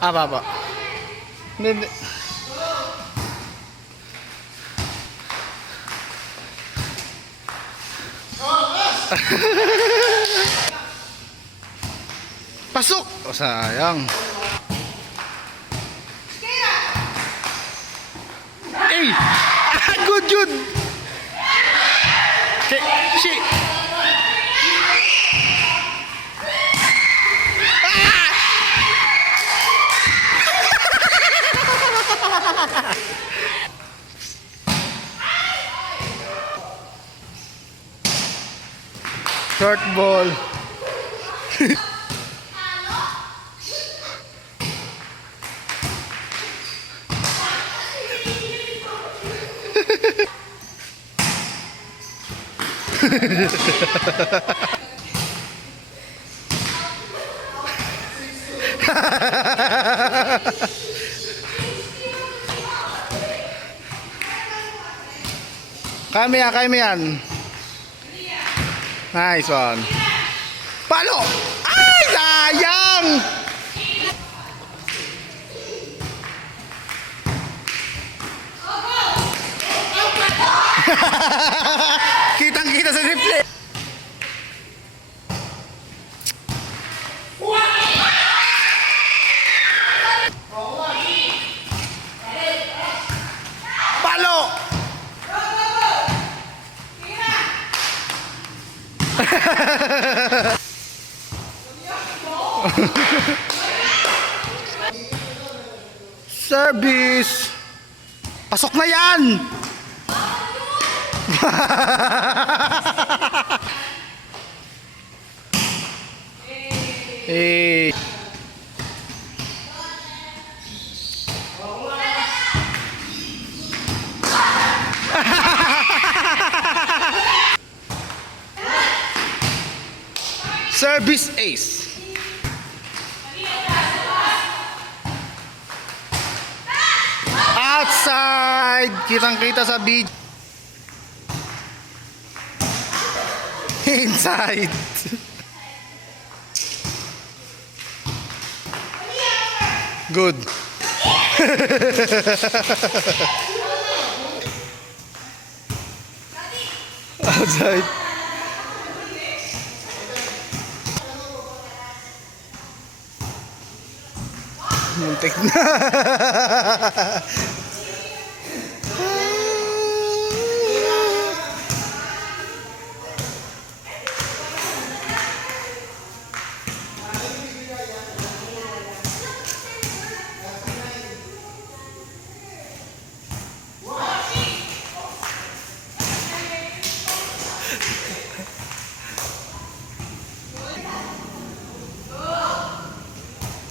Baba. Hindi. Pasok! Oh, sayang. Hey! Good, good! Okay, shit! Short ball. Kaya mo yan. Nice one. Palo! Ay, sayang! Kitang-kita sa replay. Palo! Service. Pasok na yan. Eh. Service ace. Outside. Kitang-kita sa beach. Inside. Good. Outside. Muntik na.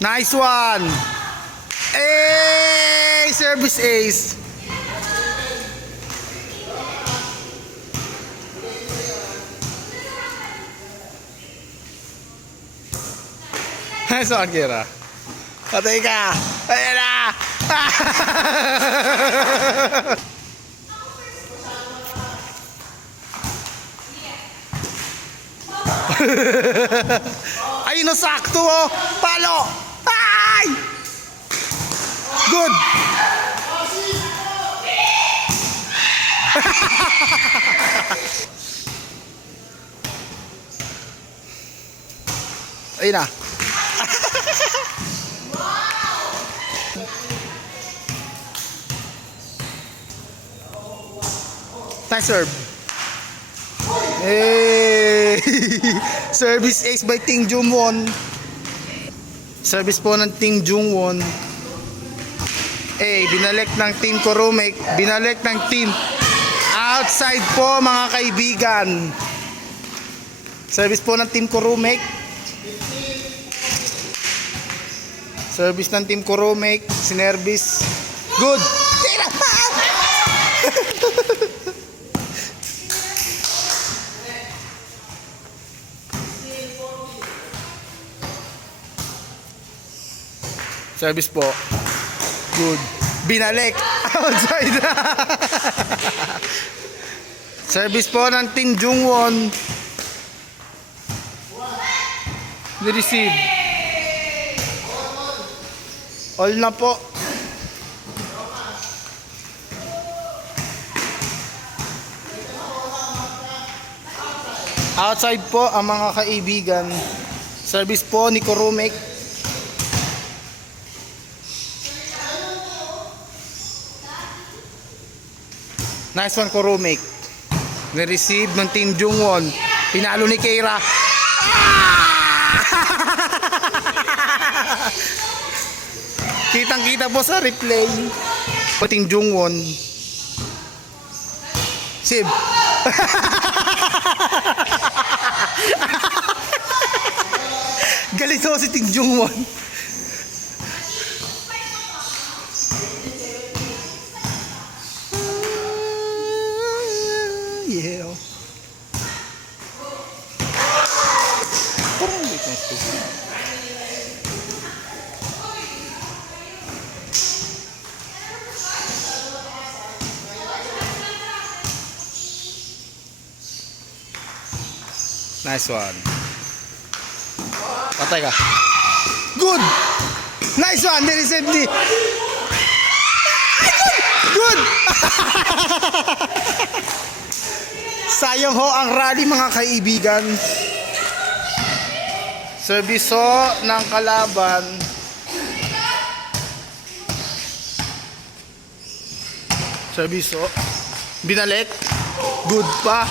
Nice one. Hey, service ace. Nice one, Kira. Patay ka. Ayan na. Ay, nasakto oh. Palo. Ay! Good. Ayun na. Nice serve. Hey! Service ace by Ting Jungwon. Service po ng Ting Jungwon. Eh, binalik ng Team Kurumek. Binalik ng team. Outside po mga kaibigan. Service po ng Team Kurumek. Service ng Team Kurumek. Sinervice. Good. Tira pa! Service po. Good. Binalik. Outside. Service po ng Team Jungwon. Receive. All na po. Outside po ang mga kaibigan. Service po ni Kurumek. Nice one, Kurumek. Na-receive ng Team Jungwon. Pinalo ni Keira. Kitang-kita po sa replay. Team Jungwon. Sib. Galit ako si Team Jungwon. Yeah. Parang wait lang ito. Nice one. Patay ka. Good! Nice one! Nireceive ni. Good! Sayang ho ang rally mga kaibigan. Service ho ng kalaban. Service ho. Binalik. Good pa.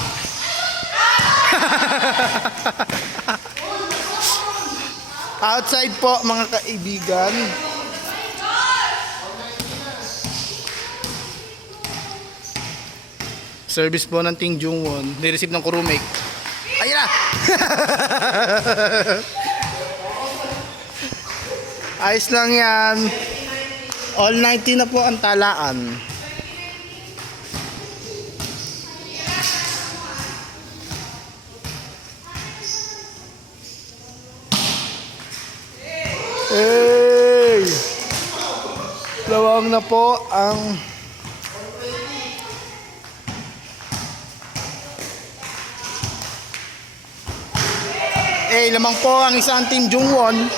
Outside po mga kaibigan. Service po ng Team Jungwon. Ni-receive ng Kurumek. Ayun na! Ayos lang yan. All 90 na po ang talaan. Hey! Lawang na po ang lamang po ang isang Team Jungwon.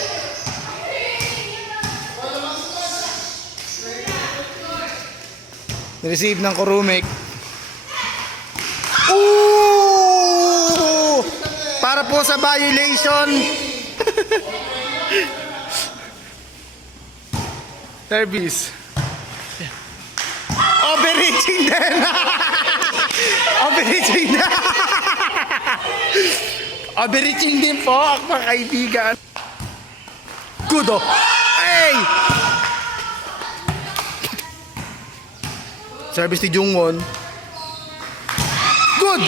Receive ng Kurumek. Ooh! Para po sa violation. Service. Overreaching din. Overreaching din. Overreaching din po mga kaibigan. Good oh. Hey! Service ni Jungwon. Good!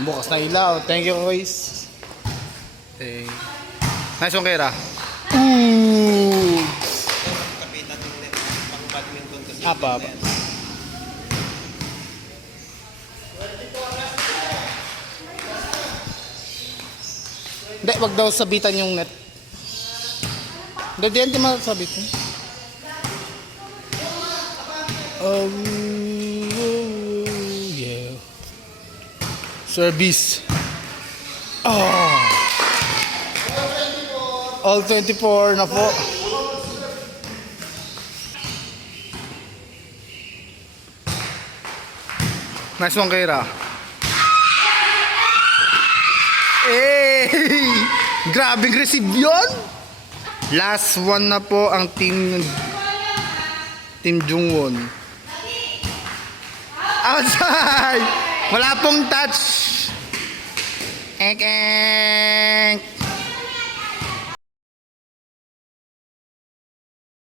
Bukas na ilaw. Thank you guys. Nice one, Keira. Ooh! Apa? Hindi, wag daw sabitan yung net. Hindi, di masabit. Yeah. Service. Oh. All 24 na po. Nice one, Keira. Hey! Grabing receive yun! Last one na po ang Team Jungwon. Outside! Wala pong touch. Ek.